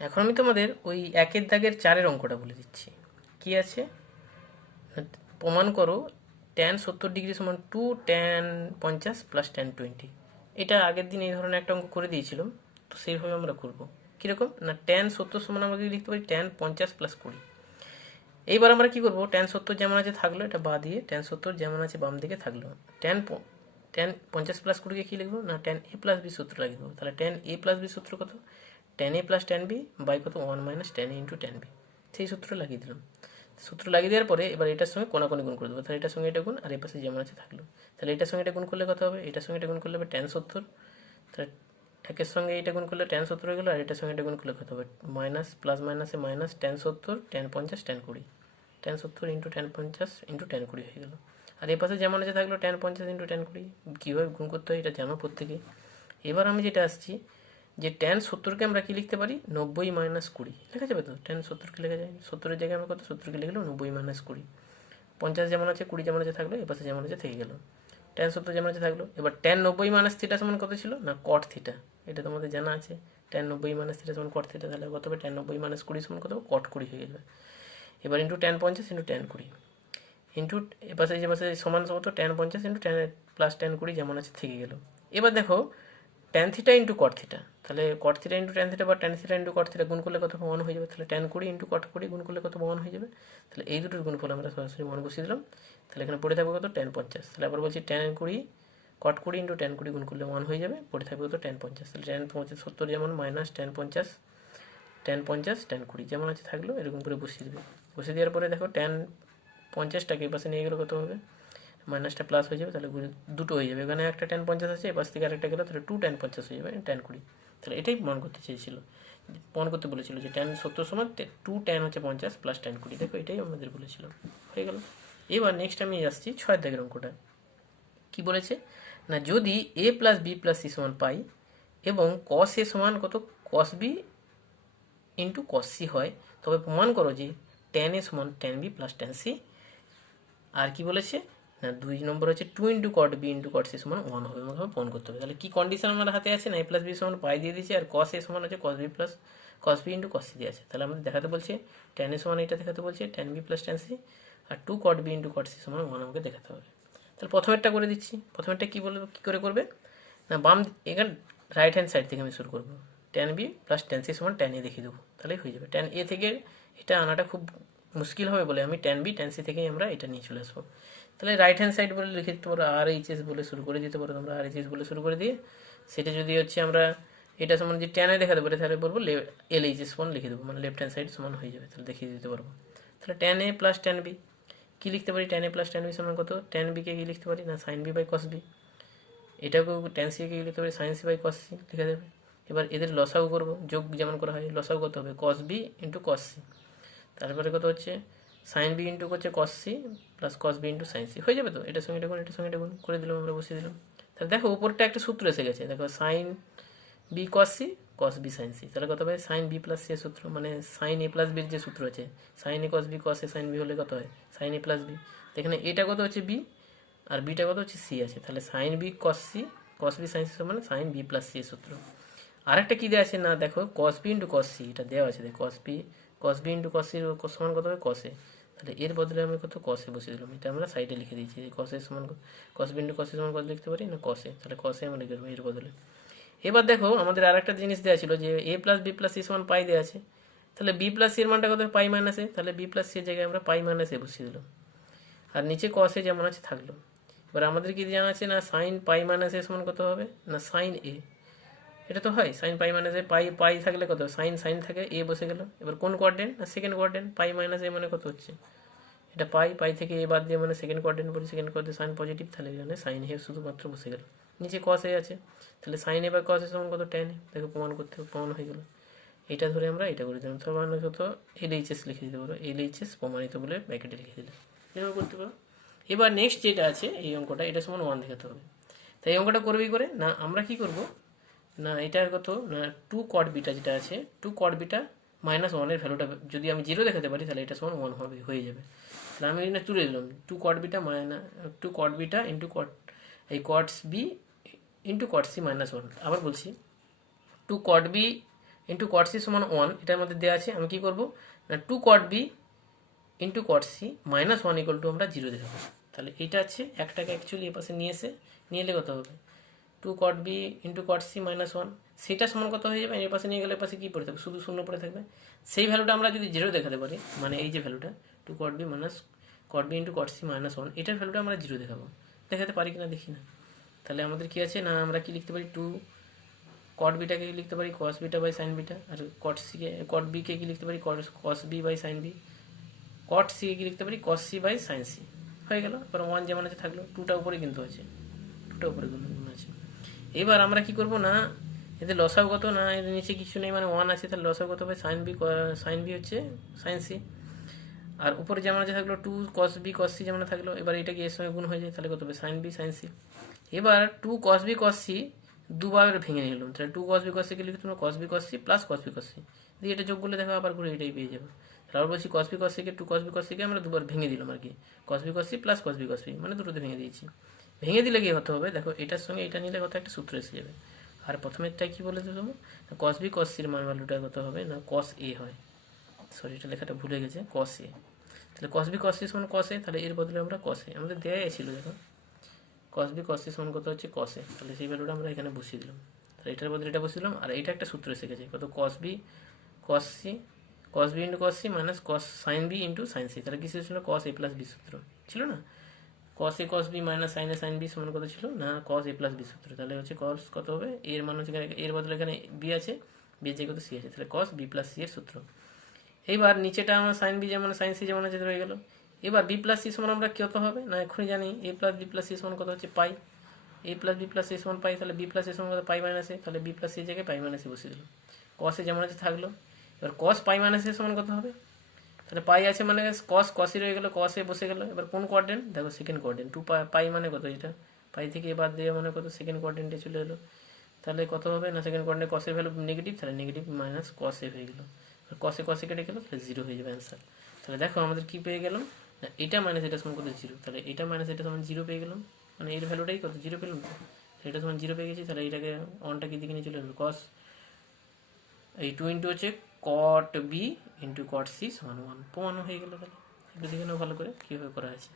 এখন আমি তোমাদের ওই একের দাগের চারের অঙ্কটা বলে দিচ্ছি। কি আছে, প্রমাণ করো ট্যান 70 ডিগ্রি সমান 2 ট্যান 50 প্লাস ট্যান 20। এটা আগের দিন এই ধরনের একটা অঙ্ক করে দিয়েছিলাম, তো সেইভাবে আমরা করব। কীরকম না, ট্যান 70 সমান আমরা কি লিখতে পারি, ট্যান 50 প্লাস 20। এইবার আমরা কি করব, ট্যান 70 যেমন আছে থাকলো, এটা বা দিয়ে ট্যান 70 যেমন আছে বাম দিকে থাকলো। ট্যান ট্যান 50 প্লাস 20কে কী লিখবো না, ট্যান A প্লাস B সূত্র লিখবো। তাহলে ট্যান A প্লাস B সূত্র কত, tan A plus tan B by কত, 1 - ট্যান A × ট্যান B। সেই সূত্র লাগিয়ে দিলাম। সূত্র লাগিয়ে দেওয়ার পরে এবার এটার সঙ্গে কোনাকুনি গুণ করে দেবো। তাহলে এটার সঙ্গে এটা গুণ, আর এই পাশে যেমন আছে থাকলো। তাহলে এটার সঙ্গে এটা গুণ করলে কত হবে, এটার সঙ্গে এটা গুণ করলে হবে ট্যান 70। তাহলে একের সঙ্গে এটা গুণ করলে ট্যান 70 হয়ে গেলো, আর এটার সঙ্গে এটা গুণ করলে কত হবে, মাইনাস প্লাস মাইনাসে minus tan 70 tan 50 tan 20। Tan 70 × tan 50 × tan 20 হয়ে গেল। আর এই পাশে যেমন আছে থাকলো ট্যান 50 × ট্যান 20। কীভাবে গুণ করতে হয় এটা জানো প্রত্যেকে। এবার আমি যেটা আসছি, যে ট্যান 70কে আমরা কি লিখতে পারি, 90 - 20 লেখা যাবে তো। ট্যান 70কে লেখা যায়, 70-এর জায়গায় আমরা কত, 70কে লিখলাম 90 - 20। 50 যেমন আছে, 20 যেমন আছে থাকলো, এপাশে যেমন আছে থেকে গেল। ট্যান 70 যেমন আছে থাকলো। এবার ট্যান 90 - থিটা সমান কত ছিল না, কট থিটা। এটা তোমাদের জানা আছে, ট্যান 90 - থিটা সমান কট থিটা। তাহলে কত হবে, ট্যান 90 - 20 সমান কত হবে, কট 20 হয়ে যাবে। এবার ইন্টু ট্যান 50 × ট্যান 20 ইন্টু এপাশে যে পাশে সমান কত, ট্যান 50 × ট্যান প্লাস ট্যান 20 যেমন আছে থেকে গেল। এবার দেখো tan theta into cot theta, তাহলে cot theta into tan theta বা tan theta into cot theta গুণ করলে কত 1 হয়ে যাবে। তাহলে ট্যান 20 ইন্টু কট 20 গুণ করলে কত 1 হয়ে যাবে। তাহলে এই দুটোর গুণফল আমরা সরাসরি 1 বসিয়ে দিলাম। তাহলে এখানে পড়ে থাকবে কত, ট্যান 50। তাহলে আবার বলছি ট্যান 20 কট 20 ইন্টু ট্যান 20 গুণ করলে 1 হয়ে যাবে, পড়ে থাকবে কত, ট্যান 50। তাহলে ট্যান 70 যেমন মাইনাস ট্যান 50 যেমন আছে থাকলো, এরকম করে বসিয়ে দেবে। বসিয়ে দেওয়ার পরে দেখো ট্যান 50টাকে এই পাশে নিয়ে গেলে কত হবে, মাইনাসটা প্লাস হয়ে যাবে। তাহলে দুটো হয়ে যাবে, এখানে একটা ট্যান 50 আছে, এপাশ থেকে আরেকটা গেলো, তাহলে 2 ট্যান 50 হয়ে যাবে ট্যান 20। তাহলে এটাই প্রমাণ করতে চেয়েছিল, প্রমাণ করতে বলেছিল যে ট্যান 70 সমান 2 ট্যান 50 প্লাস ট্যান 20। দেখো এটাই আমাদের বলেছিল, হয়ে গেল। এবার নেক্সট আমি আসছি 6 দাগের অঙ্কটা। কি বলেছে না, যদি A+B+C সমান পাই এবং cos A সমান কত, cos B into cos C হয়, তবে প্রমাণ করো যে ট্যান A সমান tan B plus tan C। আর কি বলেছে না, 2 নম্বর হচ্ছে 2 × cot B × cot C সমান 1 হবে, এমনভাবে প্রমাণ করতে হবে। তাহলে কি কন্ডিশন আমার হাতে আছে না, A+B সমান পাই দিয়ে দিয়েছে, আর cos A সমান হচ্ছে cos B × cos C দিয়ে আছে। তাহলে আমাদের দেখাতে বলছে ট্যান A সমান এটা দেখাতে বলছে tan B plus tan C, আর 2 cot B × cot C সমান 1 আমাকে দেখাতে হবে। তাহলে প্রথমেরটা করে দিচ্ছি। প্রথমেরটা কী বলবো, কী করে করবে না, বাম এখানে রাইট হ্যান্ড সাইড থেকে আমি শুরু করবো। Tan B plus tan C সমান ট্যান এ দেখিয়ে দেবো, তাহলেই হয়ে যাবে। ট্যান এ থেকে এটা আনাটা খুব মুশকিল হবে বলে আমি ট্যান বি ট্যান সি থেকেই আমরা এটা নিয়ে চলে আসবো। তাহলে রাইট হ্যান্ড সাইড বলে লিখে দিতে পারো, RHS বলে শুরু করে দিতে পারো তোমরা। RHS বলে শুরু করে দিয়ে সেটা যদি হচ্ছে আমরা এটা সমান যে ট্যানে দেখাতে পারি, তাহলে বলবো LHS সমান লিখে দেবো, মানে লেফট হ্যান্ড সাইড সমান হয়ে যাবে, তাহলে দেখিয়ে দিতে পারবো। তাহলে tan A plus tan B কী লিখতে পারি, tan A plus tan B সমান কত, ট্যান বিকে কী লিখতে পারি না, sine B by cos B. এটাকেও ট্যান সিকে লিখতে পারি sine C by cos C লিখে দেবে। এবার এদের লসাগু করবো, যোগ যেমন করা হয় লসাগু কত হবে, cos B into cos C. তারপরে কত হচ্ছে সাইন বি ইন্টু করছে cos C plus cos B into sine C, হয়ে যাবে তো। এটার সঙ্গে এটা গুণ, এটার সঙ্গে এটা গুণ করে দিলাম, আমরা বসিয়ে দিলাম। তাহলে দেখো উপরটা একটা সূত্র এসে গেছে, দেখো sine B cos C cos B sine C. তাহলে কত হবে, সাইন বি প্লাস সি সূত্র, মানে সাইন এ প্লাস বির যে সূত্র আছে, সাইন এ কস বি কস এ সাইন বি হলে কত হয়, সাইন এ প্লাস বি। এখানে এটা কত হচ্ছে বি, আর বিটা কত হচ্ছে সি আছে, তাহলে sine B cos C cos B sine C মানে সাইন বি প্লাস সি সূত্র। আরেকটা কী দেওয়া আছে না, দেখো cos B into cos C, এটা দেওয়া আছে, দেখো কস বি ইন্টু কস সির সমান কত হবে, কসে। তাহলে এর বদলে আমি কত, কসে বসিয়ে দিলাম। এটা আমরা সাইডে লিখে দিয়েছি, কসে সমান কস বি ইন্টু কসে সমান কত লিখতে পারি না, কসে। তাহলে কসে আমরা লিখে দেবো এর বদলে। এবার দেখো আমাদের আর একটা জিনিস দেওয়া ছিল যে A+B+C সমান পাই দেওয়া আছে। তাহলে বি প্লাস সির মানটা কত, পাই মাইনাস এ। তাহলে বি প্লাস সির জায়গায় আমরা পাই মাইনাস এ বসিয়ে দিলাম, আর নিচে কসে যেমন আছে থাকলো। এবার আমাদের কি জানা আছে না, সাইন পাই মাইনাস এ সমান কত হবে না, সাইন এ। এটা তো হয় সাইন পাই মাইনাস এ, পাই পাই থাকলে কত, সাইন সাইন থাকে, এ বসে গেল। এবার কোন কোয়াড্রেন্ট না, সেকেন্ড কোয়াড্রেন্ট। পাই মাইনাস এ মানে কত হচ্ছে, এটা পাই পাই থেকে এ বাদ দিয়ে মানে সেকেন্ড কোয়াড্রেন্ট বলি, সেকেন্ড কোয়াড্রেন্ট সাইন পজিটিভ, তাহলে এখানে সাইন এ শুধুমাত্র বসে গেল। নিচে কস এ আছে, তাহলে সাইন এ বা কস এ সমান কত, ট্যান এ। দেখো প্রমাণ করতে প্রমাণ হয়ে গেল। এটা ধরে আমরা এটা করে দিলাম, সমান কত, LHS লিখে দিতে পারো, LHS প্রমাণিত বলে ব্র্যাকেটে লিখে দিলে এভাবে করতে পারো। এবার নেক্সট যেটা আছে এই অঙ্কটা, এটা সমান 1 দেখাতে হবে। তাই এই অঙ্কটা করবেই করে না, আমরা কি করব না, এটার কত না, 2 cot বিটা যেটা আছে, 2 cot বিটা -1 এর ভ্যালুটা যদি আমি 0 দেখাতে পারি, তাহলে এটা সমান 1 হবে, হয়ে যাবে। তাহলে আমি এটা তুলে দিলাম, 2 cot বিটা ইন্টু কট এই cots B into cot C -1। আবার বলছি, 2 cot B into cot C সমান 1 এটার মধ্যে দেওয়া আছে। আমি কি করব না 2 cot B into cot C minus 1 equal to আমরা 0 দেখাবো। তাহলে এইটা আছে একটাকে অ্যাকচুয়ালি এ পাশে নিয়ে এলে কত হবে 2 cot B into cot C minus 1, সেটা সমান কত হয়ে যাবে, এর পাশে নিয়ে গেলে এর পাশে কী পড়ে থাকবে, শুধু শূন্য পড়ে থাকবে। সেই ভ্যালুটা আমরা যদি 0 দেখাতে পারি, মানে এই যে ভ্যালুটা 2 cot b minus cot B into cot C minus 1, এটার ভ্যালুটা আমরা 0 দেখাবো। দেখাতে পারি কিনা দেখি না। তাহলে আমাদের কি আছে না আমরা কি লিখতে পারি 2 কট বিটাকে লিখতে পারি cos beta by sine beta, আর কট বিকে কি লিখতে পারি cos B by sine B, cot C কি লিখতে পারি cos C by sine C. হয়ে গেল। এবার 1 যেমন আছে থাকলো, 2টা উপরে কিন্তু আছে, 2টা উপরে আছে। এবার আমরা কি করব না এতে লসাগু কত না এর নিচে কিছু নেই, মানে 1 আছে, তাহলে লসাগু কত হবে সাইন বি হচ্ছে সাইন সি, আর উপরে যেমন আছে থাকলো 2 কস বি কস সি যেমন থাকলো। এবার এটা কি এর সঙ্গে গুণ হয়ে যায়, তাহলে কত হবে সাইন বি সাইন সি। এবার 2 কস বি কস সি দুবার ভেঙে নিলাম, তাহলে 2 কস বি কস সি কে লিখে তোমরা cos B cos C plus cos B cos C দিয়ে এটা যোগ করলে দেখো আবার করে এটাই পেয়ে যাবে। তারপর বলছি কস বি কস সিকে 2 কস বি কস সিকে আমরা দুবার ভেঙে দিলাম আর কি, cos B cos C plus cos B cos c মানে দুটোতে ভেঙে দিয়েছি। ভেঙে দিলে কি হতে হবে দেখো, এটার সঙ্গে এটা নিলে কত একটা সূত্র এসে যাবে। আর প্রথমেরটাই কি বলে দেবো কস বি কস সির মান ভ্যালুটা কত হবে না কস এ হয়, সরি এটা লেখাটা ভুলে গেছে, কস এ। তাহলে কস বি কস সি সমান কস এ, তাহলে এর বদলে আমরা কস এ আমাদের দেয়াই ছিল দেখো, কস বি কস সি সমান কত হচ্ছে কস এ, তাহলে সেই ভ্যালুটা আমরা এখানে বসিয়ে দিলাম। তাহলে এটার বদলে এটা বসিয়ে দিলাম। আর এটা একটা সূত্র এসে গেছে কত cos B into cos c minus cos sine B into sine C, তাহলে কিছু ছিল কস এ প্লাস বি সূত্র ছিল না, কস এ কস বি মাইনাস সাইন এ সাইন বি সমান কত ছিল না কস এ প্লাস বি সূত্র। তাহলে হচ্ছে কস কত হবে এর মান হচ্ছে এর বদলে এখানে বি আছে, বি এর জায়গায় কত সি আছে, তাহলে কস বি প্লাস সি এর সূত্র। এইবার নিচেটা আমার সাইন বি যেমন সাইন সি যেমন আছে হয়ে গেল। এবার বি প্লাস সি সমান আমরা কত হবে না এখনই জানি, এ প্লাস বি প্লাস সি সমান কত হচ্ছে পাই, এ প্লাস বি প্লাস সি সমান পাই, তাহলে বি প্লাস সি সমান কত পাই মাইনাস এ, তাহলে বি প্লাস সি জায়গায় পাই মাইনাস এ বসিয়ে দিলাম। কস এ যেমন আছে থাকলো। এবার কস পাই মাইনাস এ সমান কত হবে, তাহলে পাই আছে মানে কস কসই রয়ে গেলো, কস এ বসে গেল। এবার কোন কোয়াড্রেন্ট দেখো সেকেন্ড কোয়াড্রেন্ট, 2 পাই মানে কত এটা পাই থেকে এবার দেওয়া মানে কত সেকেন্ড কোয়াড্রেন্টে চলে এলো। তাহলে কত হবে না সেকেন্ড কোয়াড্রেন্টে কসের ভ্যালু নেগেটিভ, তাহলে নেগেটিভ মাইনাস কস এ হয়ে গেল, কসে কসে কেটে গেল, তাহলে 0 হয়ে যাবে অ্যান্সার। তাহলে দেখো আমাদের কি পেয়ে গেলাম না এটা মাইনাস এটা সমান কত 0, তাহলে এটা মাইনাস এটা সমান 0 পেয়ে গেলাম, মানে এর ভ্যালুটাই কত 0 পেলাম, এটা সমান 0 পেয়ে গেছি। তাহলে এটাকে অনটা কি দিকে নিয়ে চলে আসবে কস এই 2 ইন্টু হচ্ছে cot B into cot C সমান 1 প্রমাণ হয়ে গেল। তাহলে একটু দেখে নাও ভালো করে কীভাবে করা আছে।